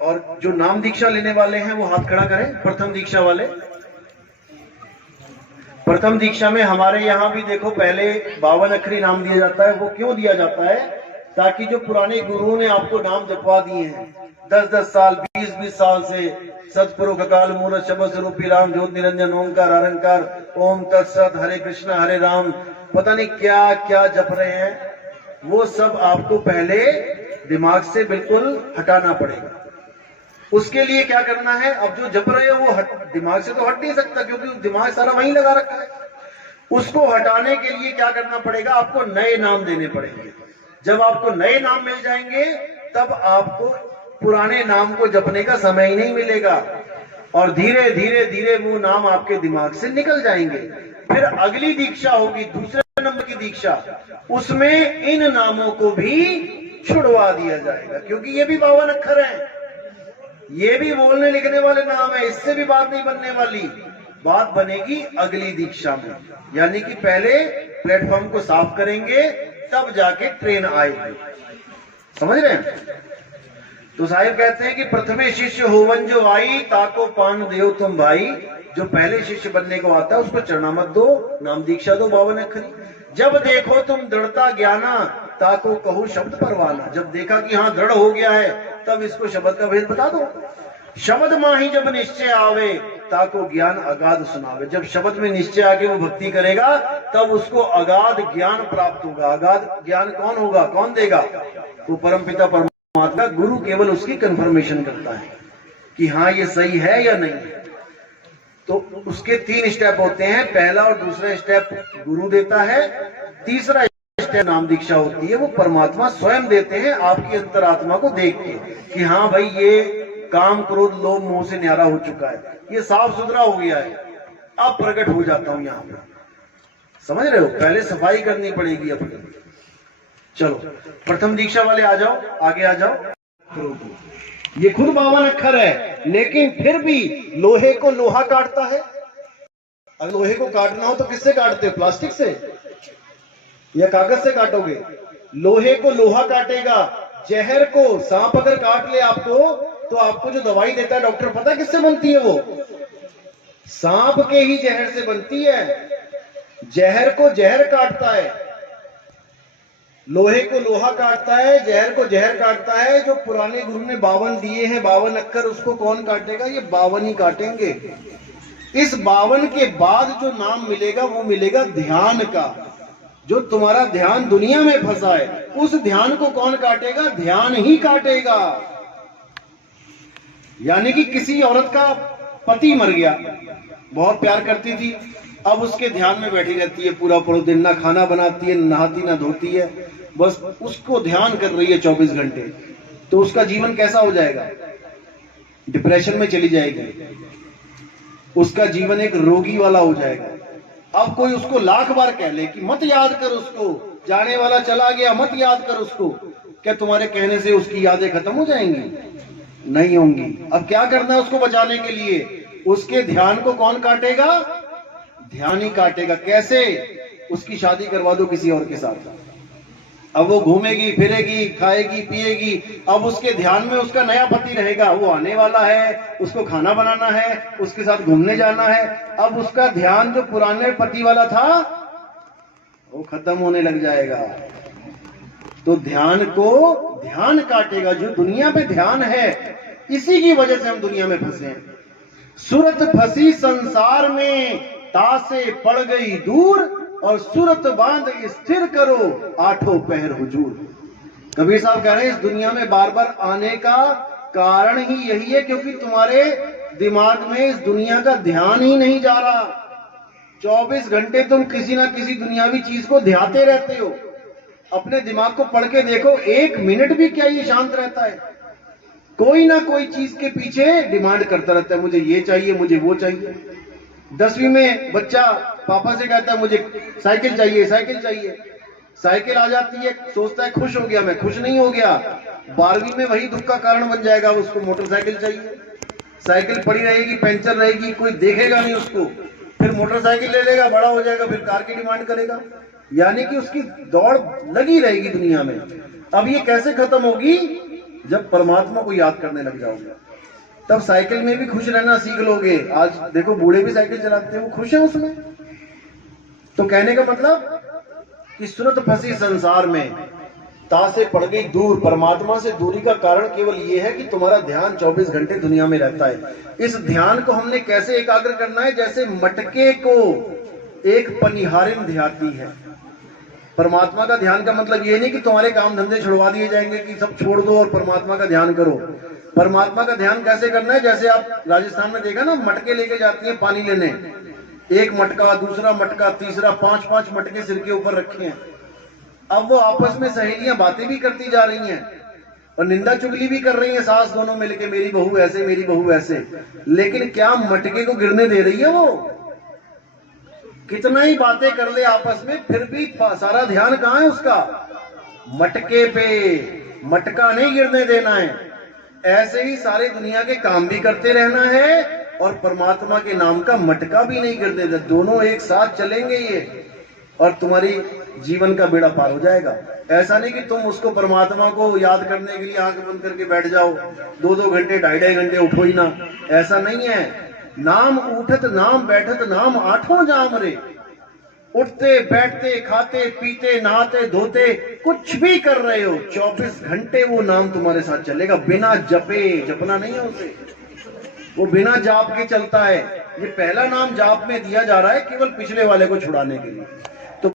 और जो नाम दीक्षा लेने वाले हैं वो हाथ खड़ा करें। प्रथम दीक्षा वाले, प्रथम दीक्षा में हमारे यहाँ भी देखो पहले 52 अक्षरी नाम दिया जाता है। वो क्यों दिया जाता है? ताकि जो पुराने गुरुओं ने आपको नाम जपवा दिए हैं 10-10 साल 20-20 साल से, सतपुरुष अकाल मूर्त शब्द स्वरूपी राम ज्योत निरंजन ओंकार अरंकार ओम तत्सत हरे कृष्ण हरे राम, पता नहीं क्या क्या जप रहे हैं, वो सब आपको पहले दिमाग से बिल्कुल हटाना पड़ेगा। उसके लिए क्या करना है? अब जो जप रहे हो वो दिमाग से तो हट नहीं सकता, क्योंकि दिमाग सारा वहीं लगा रखा है। उसको हटाने के लिए क्या करना पड़ेगा? आपको नए नाम देने पड़ेंगे। जब आपको नए नाम मिल जाएंगे तब आपको पुराने नाम को जपने का समय ही नहीं मिलेगा, और धीरे धीरे धीरे वो नाम आपके दिमाग से निकल जाएंगे। फिर अगली दीक्षा होगी, दूसरे नंबर की दीक्षा, उसमें इन नामों को भी छुड़वा दिया जाएगा, क्योंकि ये भी 52 अक्षर हैं, ये भी बोलने लिखने वाले नाम है, इससे भी बात नहीं बनने वाली। बात बनेगी अगली दीक्षा में, यानी कि पहले प्लेटफॉर्म को साफ करेंगे तब जाके ट्रेन आएगी। समझ रहे हैं? तो साहिब कहते हैं कि प्रथमे शिष्य होवन जो आई ताको पान देव तुम भाई। जो पहले शिष्य बनने को आता है उसको चरणामत दो, नाम दीक्षा दो 52 अक्षरी। जब देखो तुम दृढ़ता ज्ञाना ताको कहो शब्द परवाना। जब देखा कि हाँ दृढ़ हो गया है तब इसको शब्द का भेद बता दो। शब्द माही जब निश्चय आवे ताको ज्ञान अगाध सुनावे। जब शब्द में निश्चय आके वो भक्ति करेगा तब उसको अगाध ज्ञान प्राप्त होगा। अगाध ज्ञान कौन होगा, कौन देगा? वो परमपिता परमात्मा, गुरु केवल उसकी कंफर्मेशन करता है कि हाँ ये सही है या नहीं। तो उसके 3 स्टेप होते हैं, पहला और दूसरा स्टेप गुरु देता है, तीसरा स्टेप नाम दीक्षा होती है, वो परमात्मा स्वयं देते हैं आपकी अंतरात्मा को देख के कि हाँ भाई ये काम क्रोध लोभ मोह से न्यारा हो चुका है, ये साफ सुथरा हो गया है, अब प्रकट हो जाता हूं यहाँ पे। समझ रहे हो? पहले सफाई करनी पड़ेगी अपनी। चलो प्रथम दीक्षा वाले आ जाओ, आगे आ जाओ। ये खुद 52 अक्षर है, लेकिन फिर भी लोहे को लोहा काटता है। अगर लोहे को काटना हो तो किससे काटते हो? प्लास्टिक से या कागज से काटोगे? लोहे को लोहा काटेगा। जहर को सांप अगर काट ले आपको, तो आपको जो दवाई देता है डॉक्टर, पता किससे बनती है? वो सांप के ही जहर से बनती है। जहर को जहर काटता है, लोहे को लोहा काटता है, जहर को जहर काटता है। जो पुराने गुरु ने 52 दिए हैं 52 अक्षर, उसको कौन काटेगा? ये 52 ही काटेंगे। इस 52 के बाद जो नाम मिलेगा वो मिलेगा ध्यान का। जो तुम्हारा ध्यान दुनिया में फंसा है उस ध्यान को कौन काटेगा? ध्यान ही काटेगा। यानी कि किसी औरत का पति मर गया, बहुत प्यार करती थी, अब उसके ध्यान में बैठी रहती है पूरा पूरा दिन, ना खाना बनाती है, ना नहाती ना धोती है, बस उसको ध्यान कर रही है 24 घंटे। तो उसका जीवन कैसा हो जाएगा? डिप्रेशन में चली जाएगी, उसका जीवन एक रोगी वाला हो जाएगा। अब कोई उसको लाख बार कह ले कि मत याद कर उसको, जाने वाला चला गया, मत याद कर उसको, क्या तुम्हारे कहने से उसकी यादें खत्म हो जाएंगी? नहीं होंगी। अब क्या करना है उसको बचाने के लिए? उसके ध्यान को कौन काटेगा? ध्यान ही काटेगा। कैसे? उसकी शादी करवा दो किसी और के साथ, अब वो घूमेगी फिरेगी खाएगी पिएगी, अब उसके ध्यान में उसका नया पति रहेगा, वो आने वाला है, उसको खाना बनाना है, उसके साथ घूमने जाना है। अब उसका ध्यान जो पुराने पति वाला था वो खत्म होने लग जाएगा। तो ध्यान को ध्यान काटेगा। जो दुनिया पे ध्यान है, इसी की वजह से हम दुनिया में फंसे हैं। सूरत फंसी संसार में, तासे पड़ गई दूर, और सूरत बांध स्थिर करो, आठों पहर हुजूर। कबीर साहब कह रहे हैं इस दुनिया में बार बार आने का कारण ही यही है, क्योंकि तुम्हारे दिमाग में इस दुनिया का ध्यान ही नहीं जा रहा। 24 घंटे तुम किसी ना किसी दुनियावी चीज को ध्याते रहते हो। अपने दिमाग को पढ़ के देखो, 1 मिनट भी क्या ये शांत रहता है? कोई ना कोई चीज के पीछे डिमांड करता रहता है, मुझे ये चाहिए, मुझे वो चाहिए। 10वीं में बच्चा पापा से कहता है मुझे साइकिल चाहिए, साइकिल चाहिए। साइकिल आ जाती है, सोचता है खुश हो गया, मैं खुश नहीं हो गया। 12वीं में वही दुख का कारण बन जाएगा, उसको मोटरसाइकिल चाहिए। साइकिल पड़ी रहेगी, पंचर रहेगी, कोई देखेगा नहीं उसको, फिर मोटरसाइकिल ले लेगा, बड़ा हो जाएगा, फिर कार की डिमांड करेगा। यानी कि उसकी दौड़ लगी रहेगी दुनिया में। अब ये कैसे खत्म होगी? जब परमात्मा को याद करने लग जाओगे तब साइकिल में भी खुश रहना सीख लोगे। आज देखो बूढ़े भी साइकिल चलाते हैं, वो खुश है उसमें। तो कहने का मतलब कि सूरत फंसी संसार में, ता से पड़ गई दूर। परमात्मा से दूरी का कारण केवल ये है कि तुम्हारा ध्यान 24 घंटे दुनिया में रहता है। इस ध्यान को हमने कैसे एकाग्र करना है? जैसे मटके को एक पनिहारिन ध्याती है। परमात्मा का ध्यान का मतलब ये नहीं कि तुम्हारे काम धंधे छुड़वा दिए जाएंगे कि सब छोड़ दो और परमात्मा का ध्यान करो। परमात्मा का ध्यान कैसे करना है? जैसे आप राजस्थान में देखा ना, मटके लेके जाती है पानी लेने, एक मटका, दूसरा मटका, तीसरा, 5-5 मटके सिर के ऊपर रखे हैं। अब वो आपस में सहेलियां बातें भी करती जा रही हैं और निंदा चुगली भी कर रही हैं, सास दोनों मिलके, मेरी बहू ऐसे, मेरी बहू ऐसे। लेकिन क्या मटके को गिरने दे रही है वो? कितना ही बातें कर ले आपस में, फिर भी सारा ध्यान कहां है उसका? मटके पे। मटका नहीं गिरने देना है। ऐसे ही सारे दुनिया के काम भी करते रहना है और परमात्मा के नाम का मटका भी नहीं गिरने देना। दोनों एक साथ चलेंगे ये, और तुम्हारी जीवन का बेड़ा पार हो जाएगा। ऐसा नहीं कि तुम उसको, परमात्मा को याद करने के लिए आंख बंद करके बैठ जाओ, 2-2 घंटे, 2.5 घंटे उठो ही ना। ऐसा नहीं है। नाम उठत नाम बैठत नाम आठों जाम रे। उठते बैठते खाते पीते नहाते धोते कुछ भी कर रहे हो, 24 घंटे वो नाम तुम्हारे साथ चलेगा, बिना जपे। जपना नहीं है उसे, वो बिना जाप के चलता है। ये पहला नाम जाप में दिया जा रहा है केवल पिछले वाले को छुड़ाने के लिए।